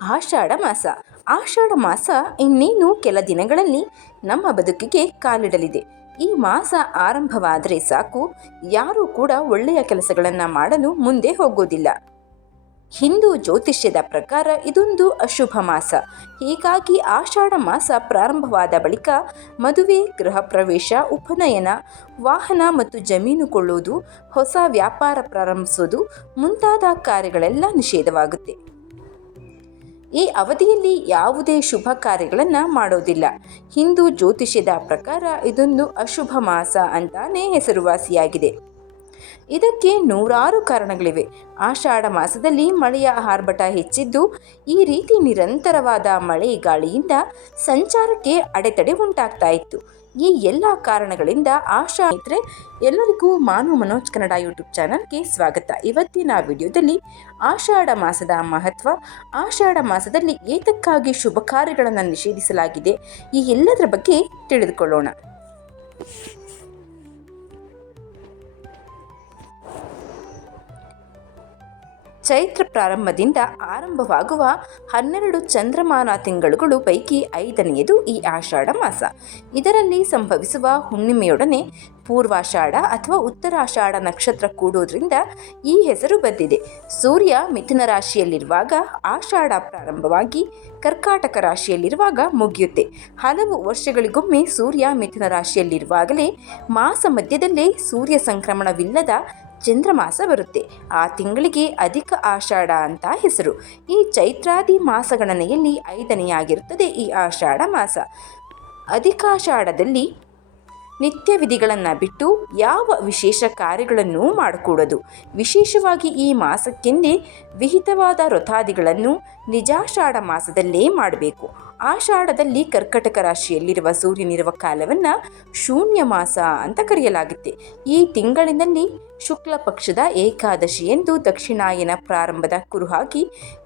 ಆಷಾಢ ಮಾಸ. ಆಷಾಢ ಮಾಸ ಇನ್ನೇನು ಕೆಲ ದಿನಗಳಲ್ಲಿ ನಮ್ಮ ಬದುಕಿಗೆ ಕಾಲಿಡಲಿದೆ. ಈ ಮಾಸ ಆರಂಭವಾದರೆ ಸಾಕು, ಯಾರೂ ಕೂಡ ಒಳ್ಳೆಯ ಕೆಲಸಗಳನ್ನು ಮಾಡಲು ಮುಂದೆ ಹೋಗೋದಿಲ್ಲ. ಹಿಂದೂ ಜ್ಯೋತಿಷ್ಯದ ಪ್ರಕಾರ ಇದೊಂದು ಅಶುಭ ಮಾಸ. ಹೀಗಾಗಿ ಆಷಾಢ ಮಾಸ ಪ್ರಾರಂಭವಾದ ಬಳಿಕ ಮದುವೆ, ಗೃಹ ಪ್ರವೇಶ, ಉಪನಯನ, ವಾಹನ ಮತ್ತು ಜಮೀನು ಕೊಳ್ಳುವುದು, ಹೊಸ ವ್ಯಾಪಾರ ಪ್ರಾರಂಭಿಸುವುದು ಮುಂತಾದ ಕಾರ್ಯಗಳೆಲ್ಲ ನಿಷೇಧವಾಗುತ್ತೆ. ಈ ಅವಧಿಯಲ್ಲಿ ಯಾವುದೇ ಶುಭ ಕಾರ್ಯಗಳನ್ನು ಮಾಡೋದಿಲ್ಲ. ಹಿಂದೂ ಜ್ಯೋತಿಷ್ಯದ ಪ್ರಕಾರ ಇದೊಂದು ಅಶುಭ ಮಾಸ ಅಂತಾನೆ ಹೆಸರುವಾಸಿಯಾಗಿದೆ. ಇದಕ್ಕೆ ನೂರಾರು ಕಾರಣಗಳಿವೆ. ಆಷಾಢ ಮಾಸದಲ್ಲಿ ಮಳೆಯ ಆರ್ಭಟ ಹೆಚ್ಚಿದ್ದು, ಈ ರೀತಿ ನಿರಂತರವಾದ ಮಳೆ ಗಾಳಿಯಿಂದ ಸಂಚಾರಕ್ಕೆ ಅಡೆತಡೆ ಉಂಟಾಗ್ತಾ ಇತ್ತು. ಈ ಎಲ್ಲ ಕಾರಣಗಳಿಂದ ಎಲ್ಲರಿಗೂ ಮಾನು ಮನೋಜ್ ಕನ್ನಡ ಯೂಟ್ಯೂಬ್ ಚಾನಲ್ಗೆ ಸ್ವಾಗತ. ಇವತ್ತಿನ ವಿಡಿಯೋದಲ್ಲಿ ಆಷಾಢ ಮಾಸದ ಮಹತ್ವ, ಆಷಾಢ ಮಾಸದಲ್ಲಿ ಏತಕ್ಕಾಗಿ ಶುಭ ಕಾರ್ಯಗಳನ್ನು ನಿಷೇಧಿಸಲಾಗಿದೆ, ಈ ಎಲ್ಲದರ ಬಗ್ಗೆ ತಿಳಿದುಕೊಳ್ಳೋಣ. ಚೈತ್ರ ಪ್ರಾರಂಭದಿಂದ ಆರಂಭವಾಗುವ 12 ಚಂದ್ರಮಾನ ತಿಂಗಳುಗಳು ಪೈಕಿ 5ನೆಯದು ಈ ಆಷಾಢ ಮಾಸ. ಇದರಲ್ಲಿ ಸಂಭವಿಸುವ ಹುಣ್ಣಿಮೆಯೊಡನೆ ಪೂರ್ವಾಷಾಢ ಅಥವಾ ಉತ್ತರಾಷಾಢ ನಕ್ಷತ್ರ ಕೂಡೋದ್ರಿಂದ ಈ ಹೆಸರು ಬಂದಿದೆ. ಸೂರ್ಯ ಮಿಥುನ ರಾಶಿಯಲ್ಲಿರುವಾಗ ಆಷಾಢ ಪ್ರಾರಂಭವಾಗಿ ಕರ್ಕಾಟಕ ರಾಶಿಯಲ್ಲಿರುವಾಗ ಮುಗಿಯುತ್ತೆ. ಹಲವು ವರ್ಷಗಳಿಗೊಮ್ಮೆ ಸೂರ್ಯ ಮಿಥುನ ರಾಶಿಯಲ್ಲಿರುವಾಗಲೇ ಮಾಸ ಮಧ್ಯದಲ್ಲೇ ಸೂರ್ಯ ಸಂಕ್ರಮಣವಿಲ್ಲದ ಚಂದ್ರಮಾಸ ಬರುತ್ತೆ. ಆ ತಿಂಗಳಿಗೆ ಅಧಿಕ ಆಷಾಢ ಅಂತ ಹೆಸರು. ಈ ಚೈತ್ರಾದಿ ಮಾಸಗಣನೆಯಲ್ಲಿ 5ನೆಯಾಗಿರುತ್ತದೆ ಈ ಆಷಾಢ ಮಾಸ. ಅಧಿಕಾಷಾಢದಲ್ಲಿ ನಿತ್ಯ ವಿಧಿಗಳನ್ನು ಬಿಟ್ಟು ಯಾವ ವಿಶೇಷ ಕಾರ್ಯಗಳನ್ನು ಮಾಡಕೂಡದು. ವಿಶೇಷವಾಗಿ ಈ ಮಾಸಕ್ಕೆಂದೇ ವಿಹಿತವಾದ ವ್ರತಾದಿಗಳನ್ನು ನಿಜಾಷಾಢ ಮಾಸದಲ್ಲೇ ಮಾಡಬೇಕು. ಆಷಾಢದಲ್ಲಿ ಕರ್ಕಟಕ ರಾಶಿಯಲ್ಲಿರುವ ಸೂರ್ಯನಿರುವ ಕಾಲವನ್ನು ಶೂನ್ಯ ಮಾಸ ಅಂತ ಕರೆಯಲಾಗುತ್ತೆ. ಈ ತಿಂಗಳಿನಲ್ಲಿ ಶುಕ್ಲ ಪಕ್ಷದ ಏಕಾದಶಿ ಎಂದು ದಕ್ಷಿಣಾಯನ ಪ್ರಾರಂಭದ ಕುರುಹಾಗಿ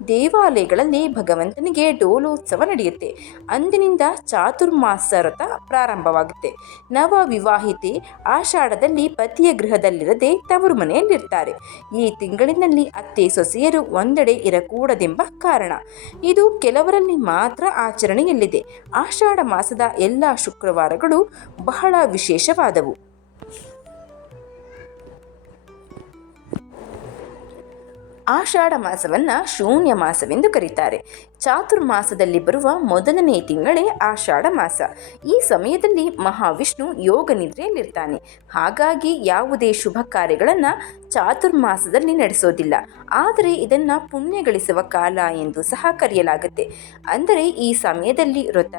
ದೇವಾಲಯಗಳಲ್ಲಿ ಭಗವಂತನಿಗೆ ಡೋಲೋತ್ಸವ ನಡೆಯುತ್ತೆ. ಅಂದಿನಿಂದ ಚಾತುರ್ಮಾಸ ವ್ರತ ಪ್ರಾರಂಭವಾಗುತ್ತೆ. ನವ ವಿವಾಹಿತೆ ಆಷಾಢದಲ್ಲಿ ಪತಿಯ ಗೃಹದಲ್ಲಿರದೆ ತವರು ಮನೆಯಲ್ಲಿರ್ತಾರೆ. ಈ ತಿಂಗಳಿನಲ್ಲಿ ಅತ್ತೆ ಸೊಸೆಯರು ಒಂದೆಡೆ ಇರಕೂಡದೆಂಬ ಕಾರಣ. ಇದು ಕೆಲವರಲ್ಲಿ ಮಾತ್ರ ಆಚರಣೆಯಲ್ಲಿದೆ. ಆಷಾಢ ಮಾಸದ ಎಲ್ಲ ಶುಕ್ರವಾರಗಳು ಬಹಳ ವಿಶೇಷವಾದವು. ಆಷಾಢ ಮಾಸವನ್ನು ಶೂನ್ಯ ಮಾಸವೆಂದು ಕರೀತಾರೆ. ಚಾತುರ್ಮಾಸದಲ್ಲಿ ಬರುವ ಮೊದಲನೇ ತಿಂಗಳೇ ಆಷಾಢ ಮಾಸ. ಈ ಸಮಯದಲ್ಲಿ ಮಹಾವಿಷ್ಣು ಯೋಗ ನಿದ್ರೆಯಲ್ಲಿರ್ತಾನೆ. ಹಾಗಾಗಿ ಯಾವುದೇ ಶುಭ ಕಾರ್ಯಗಳನ್ನು ಚಾತುರ್ಮಾಸದಲ್ಲಿ ನಡೆಸೋದಿಲ್ಲ. ಆದರೆ ಇದನ್ನು ಪುಣ್ಯ ಗಳಿಸುವ ಕಾಲ ಎಂದು ಸಹ ಕರೆಯಲಾಗುತ್ತೆ. ಅಂದರೆ ಈ ಸಮಯದಲ್ಲಿ ವ್ರತ,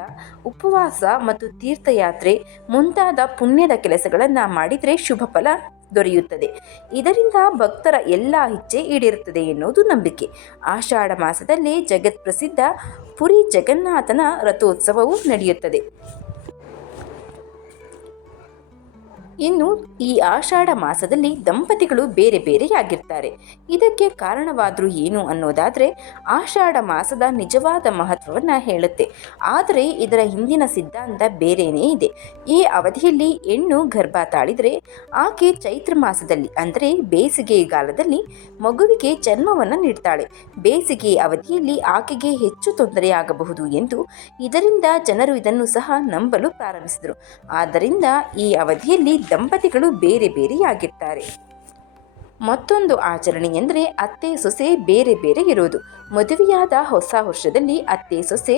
ಉಪವಾಸ ಮತ್ತು ತೀರ್ಥಯಾತ್ರೆ ಮುಂತಾದ ಪುಣ್ಯದ ಕೆಲಸಗಳನ್ನು ಮಾಡಿದರೆ ಶುಭ ಫಲ ದೊರೆಯುತ್ತದೆ. ಇದರಿಂದ ಭಕ್ತರ ಎಲ್ಲ ಇಚ್ಛೆ ಈಡೇರುತ್ತದೆ ಎನ್ನುವುದು ನಂಬಿಕೆ. ಆಷಾಢ ಮಾಸದಲ್ಲಿ ಜಗತ್ಪ್ರಸಿದ್ಧ ಪುರಿ ಜಗನ್ನಾಥನ ರಥೋತ್ಸವವು ನಡೆಯುತ್ತದೆ. ಇನ್ನು ಈ ಆಷಾಢ ಮಾಸದಲ್ಲಿ ದಂಪತಿಗಳು ಬೇರೆ ಬೇರೆಯಾಗಿರ್ತಾರೆ. ಇದಕ್ಕೆ ಕಾರಣವಾದರೂ ಏನು ಅನ್ನೋದಾದರೆ ಆಷಾಢ ಮಾಸದ ನಿಜವಾದ ಮಹತ್ವವನ್ನು ಹೇಳುತ್ತೆ. ಆದರೆ ಇದರ ಹಿಂದಿನ ಸಿದ್ಧಾಂತ ಬೇರೆಯೇ ಇದೆ. ಈ ಅವಧಿಯಲ್ಲಿ ಹೆಣ್ಣು ಗರ್ಭ ತಾಳಿದರೆ ಆಕೆ ಚೈತ್ರ ಮಾಸದಲ್ಲಿ ಅಂದರೆ ಬೇಸಿಗೆಗಾಲದಲ್ಲಿ ಮಗುವಿಗೆ ಜನ್ಮವನ್ನು ನೀಡ್ತಾಳೆ. ಬೇಸಿಗೆ ಅವಧಿಯಲ್ಲಿ ಆಕೆಗೆ ಹೆಚ್ಚು ತೊಂದರೆಯಾಗಬಹುದು ಎಂದು ಇದರಿಂದ ಜನರು ಇದನ್ನು ಸಹ ನಂಬಲು ಪ್ರಾರಂಭಿಸಿದರು. ಆದ್ದರಿಂದ ಈ ಅವಧಿಯಲ್ಲಿ ದಂಪತಿಗಳು ಬೇರೆ ಬೇರೆಯಾಗಿರ್ತಾರೆ. ಮತ್ತೊಂದು ಆಚರಣೆ ಎಂದರೆ ಅತ್ತೆ ಸೊಸೆ ಬೇರೆ ಬೇರೆ ಇರೋದು. ಮದುವೆಯಾದ ಹೊಸ ವರ್ಷದಲ್ಲಿ ಅತ್ತೆ ಸೊಸೆ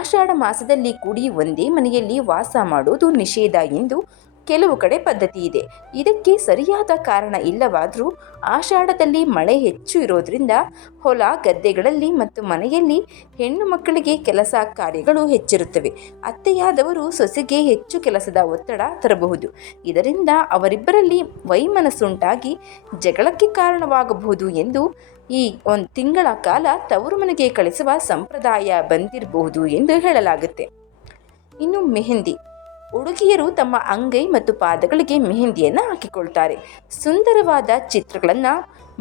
ಆಷಾಢ ಮಾಸದಲ್ಲಿ ಕೂಡಿ ಒಂದೇ ಮನೆಯಲ್ಲಿ ವಾಸ ಮಾಡೋದು ನಿಷೇಧ ಎಂದು ಕೆಲವು ಕಡೆ ಪದ್ಧತಿ ಇದೆ. ಇದಕ್ಕೆ ಸರಿಯಾದ ಕಾರಣ ಇಲ್ಲವಾದರೂ ಆಷಾಢದಲ್ಲಿ ಮಳೆ ಹೆಚ್ಚು ಇರೋದ್ರಿಂದ ಹೊಲ ಗದ್ದೆಗಳಲ್ಲಿ ಮತ್ತು ಮನೆಯಲ್ಲಿ ಹೆಣ್ಣು ಮಕ್ಕಳಿಗೆ ಕೆಲಸ ಕಾರ್ಯಗಳು ಹೆಚ್ಚಿರುತ್ತವೆ. ಅತ್ತೆಯಾದವರು ಸೊಸೆಗೆ ಹೆಚ್ಚು ಕೆಲಸದ ಒತ್ತಡ ತರಬಹುದು. ಇದರಿಂದ ಅವರಿಬ್ಬರಲ್ಲಿ ವೈಮನಸ್ಸುಂಟಾಗಿ ಜಗಳಕ್ಕೆ ಕಾರಣವಾಗಬಹುದು ಎಂದು ಈ ಒಂದು ತಿಂಗಳ ಕಾಲ ತವರು ಮನೆಗೆ ಕಳಿಸುವ ಸಂಪ್ರದಾಯ ಬಂದಿರಬಹುದು ಎಂದು ಹೇಳಲಾಗುತ್ತೆ. ಇನ್ನು ಮೆಹಂದಿ. ಹುಡುಗಿಯರು ತಮ್ಮ ಅಂಗೈ ಮತ್ತು ಪಾದಗಳಿಗೆ ಮೆಹಂದಿಯನ್ನು ಹಾಕಿಕೊಳ್ತಾರೆ. ಸುಂದರವಾದ ಚಿತ್ರಗಳನ್ನು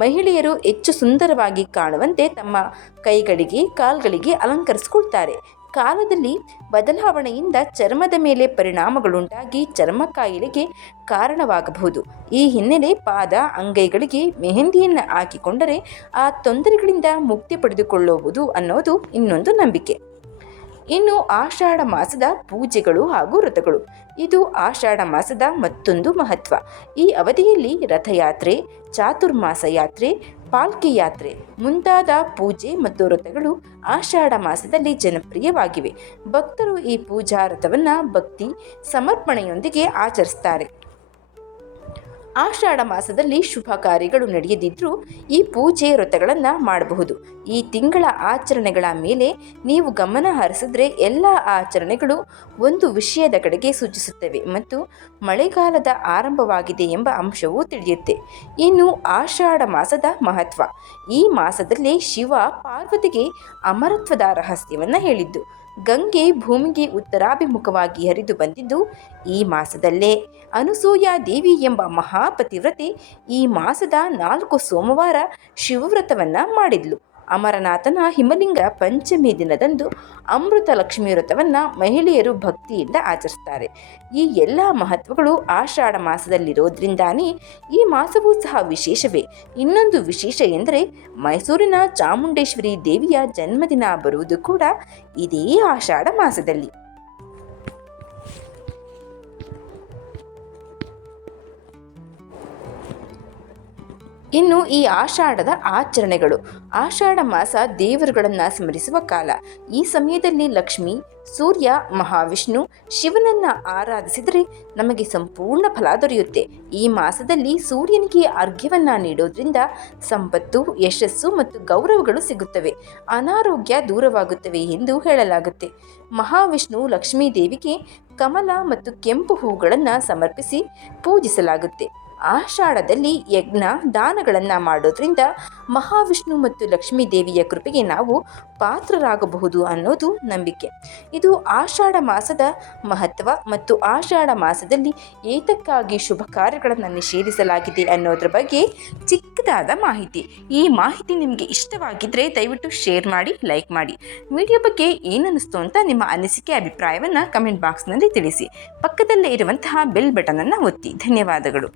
ಮಹಿಳೆಯರು ಹೆಚ್ಚು ಸುಂದರವಾಗಿ ಕಾಣುವಂತೆ ತಮ್ಮ ಕೈಗಳಿಗೆ ಕಾಲ್ಗಳಿಗೆ ಅಲಂಕರಿಸಿಕೊಳ್ತಾರೆ. ಕಾಲದಲ್ಲಿ ಬದಲಾವಣೆಯಿಂದ ಚರ್ಮದ ಮೇಲೆ ಪರಿಣಾಮಗಳುಂಟಾಗಿ ಚರ್ಮ ಕಾಯಿಲೆಗೆ ಕಾರಣವಾಗಬಹುದು. ಈ ಹಿನ್ನೆಲೆ ಪಾದ ಅಂಗೈಗಳಿಗೆ ಮೆಹಂದಿಯನ್ನು ಹಾಕಿಕೊಂಡರೆ ಆ ತೊಂದರೆಗಳಿಂದ ಮುಕ್ತಿ ಪಡೆದುಕೊಳ್ಳುವುದು ಅನ್ನೋದು ಇನ್ನೊಂದು ನಂಬಿಕೆ. ಇನ್ನು ಆಷಾಢ ಮಾಸದ ಪೂಜೆಗಳು ಹಾಗೂ ವ್ರತಗಳು. ಇದು ಆಷಾಢ ಮಾಸದ ಮತ್ತೊಂದು ಮಹತ್ವ. ಈ ಅವಧಿಯಲ್ಲಿ ರಥಯಾತ್ರೆ, ಚಾತುರ್ಮಾಸ ಯಾತ್ರೆ, ಪಾಲ್ಕಿ ಯಾತ್ರೆ ಮುಂತಾದ ಪೂಜೆ ಮತ್ತು ವ್ರತಗಳು ಆಷಾಢ ಮಾಸದಲ್ಲಿ ಜನಪ್ರಿಯವಾಗಿವೆ. ಭಕ್ತರು ಈ ಪೂಜಾ ವ್ರತವನ್ನು ಭಕ್ತಿ ಸಮರ್ಪಣೆಯೊಂದಿಗೆ ಆಚರಿಸ್ತಾರೆ. ಆಷಾಢ ಮಾಸದಲ್ಲಿ ಶುಭ ಕಾರ್ಯಗಳು ನಡೆಯದಿದ್ದರೂ ಈ ಪೂಜೆ ವ್ರತಗಳನ್ನು ಮಾಡಬಹುದು. ಈ ತಿಂಗಳ ಆಚರಣೆಗಳ ಮೇಲೆ ನೀವು ಗಮನ ಹರಿಸಿದ್ರೆ ಎಲ್ಲ ಆಚರಣೆಗಳು ಒಂದು ವಿಷಯದ ಕಡೆಗೆ ಸೂಚಿಸುತ್ತವೆ ಮತ್ತು ಮಳೆಗಾಲದ ಆರಂಭವಾಗಿದೆ ಎಂಬ ಅಂಶವೂ ತಿಳಿಯುತ್ತೆ. ಇನ್ನು ಆಷಾಢ ಮಾಸದ ಮಹತ್ವ. ಈ ಮಾಸದಲ್ಲೇ ಶಿವ ಪಾರ್ವತಿಗೆ ಅಮರತ್ವದ ರಹಸ್ಯವನ್ನು ಹೇಳಿದ್ದು. ಗಂಗೆ ಭೂಮಿಗೆ ಉತ್ತರಾಭಿಮುಖವಾಗಿ ಹರಿದು ಬಂದಿದ್ದು ಈ ಮಾಸದಲ್ಲೇ. ಅನಸೂಯ ದೇವಿ ಎಂಬ ಮಹಾಪತಿವ್ರತೆ ಈ ಮಾಸದ 4 ಸೋಮವಾರ ಶಿವವ್ರತವನ್ನು ಮಾಡಿದ್ಲು. ಅಮರನಾಥನ ಹಿಮಲಿಂಗ ಪಂಚಮಿ ದಿನದಂದು ಅಮೃತ ಲಕ್ಷ್ಮಿ ವ್ರತವನ್ನು ಮಹಿಳೆಯರು ಭಕ್ತಿಯಿಂದ ಆಚರಿಸ್ತಾರೆ. ಈ ಎಲ್ಲ ಮಹತ್ವಗಳು ಆಷಾಢ ಮಾಸದಲ್ಲಿರೋದ್ರಿಂದಾನೇ ಈ ಮಾಸವೂ ಸಹ ವಿಶೇಷವೇ. ಇನ್ನೊಂದು ವಿಶೇಷ ಎಂದರೆ ಮೈಸೂರಿನ ಚಾಮುಂಡೇಶ್ವರಿ ದೇವಿಯ ಜನ್ಮದಿನ ಬರುವುದು ಕೂಡ ಇದೇ ಆಷಾಢ ಮಾಸದಲ್ಲಿ. ಇನ್ನು ಈ ಆಷಾಢದ ಆಚರಣೆಗಳು. ಆಷಾಢ ಮಾಸ ದೇವರುಗಳನ್ನು ಸ್ಮರಿಸುವ ಕಾಲ. ಈ ಸಮಯದಲ್ಲಿ ಲಕ್ಷ್ಮಿ, ಸೂರ್ಯ, ಮಹಾವಿಷ್ಣು, ಶಿವನನ್ನು ಆರಾಧಿಸಿದರೆ ನಮಗೆ ಸಂಪೂರ್ಣ ಫಲ ದೊರೆಯುತ್ತೆ. ಈ ಮಾಸದಲ್ಲಿ ಸೂರ್ಯನಿಗೆ ಅರ್ಘ್ಯವನ್ನು ನೀಡೋದ್ರಿಂದ ಸಂಪತ್ತು, ಯಶಸ್ಸು ಮತ್ತು ಗೌರವಗಳು ಸಿಗುತ್ತವೆ. ಅನಾರೋಗ್ಯ ದೂರವಾಗುತ್ತವೆ ಎಂದು ಹೇಳಲಾಗುತ್ತೆ. ಮಹಾವಿಷ್ಣು ಲಕ್ಷ್ಮೀ ದೇವಿಗೆ ಕಮಲ ಮತ್ತು ಕೆಂಪು ಹೂಗಳನ್ನು ಸಮರ್ಪಿಸಿ ಪೂಜಿಸಲಾಗುತ್ತೆ. ಆಷಾಢದಲ್ಲಿ ಯಜ್ಞ ದಾನಗಳನ್ನು ಮಾಡೋದ್ರಿಂದ ಮಹಾವಿಷ್ಣು ಮತ್ತು ಲಕ್ಷ್ಮೀ ದೇವಿಯ ಕೃಪೆಗೆ ನಾವು ಪಾತ್ರರಾಗಬಹುದು ಅನ್ನೋದು ನಂಬಿಕೆ. ಇದು ಆಷಾಢ ಮಾಸದ ಮಹತ್ವ ಮತ್ತು ಆಷಾಢ ಮಾಸದಲ್ಲಿ ಏತಕ್ಕಾಗಿ ಶುಭ ಕಾರ್ಯಗಳನ್ನು ನಿಷೇಧಿಸಲಾಗಿದೆ ಅನ್ನೋದ್ರ ಬಗ್ಗೆ ಚಿಕ್ಕದಾದ ಮಾಹಿತಿ. ಈ ಮಾಹಿತಿ ನಿಮಗೆ ಇಷ್ಟವಾಗಿದ್ದರೆ ದಯವಿಟ್ಟು ಶೇರ್ ಮಾಡಿ, ಲೈಕ್ ಮಾಡಿ. ವಿಡಿಯೋ ಬಗ್ಗೆ ಏನನ್ನಿಸ್ತು ಅಂತ ನಿಮ್ಮ ಅನಿಸಿಕೆ, ಅಭಿಪ್ರಾಯವನ್ನು ಕಮೆಂಟ್ ಬಾಕ್ಸ್ನಲ್ಲಿ ತಿಳಿಸಿ. ಪಕ್ಕದಲ್ಲೇ ಇರುವಂತಹ ಬೆಲ್ ಬಟನನ್ನು ಒತ್ತಿ. ಧನ್ಯವಾದಗಳು.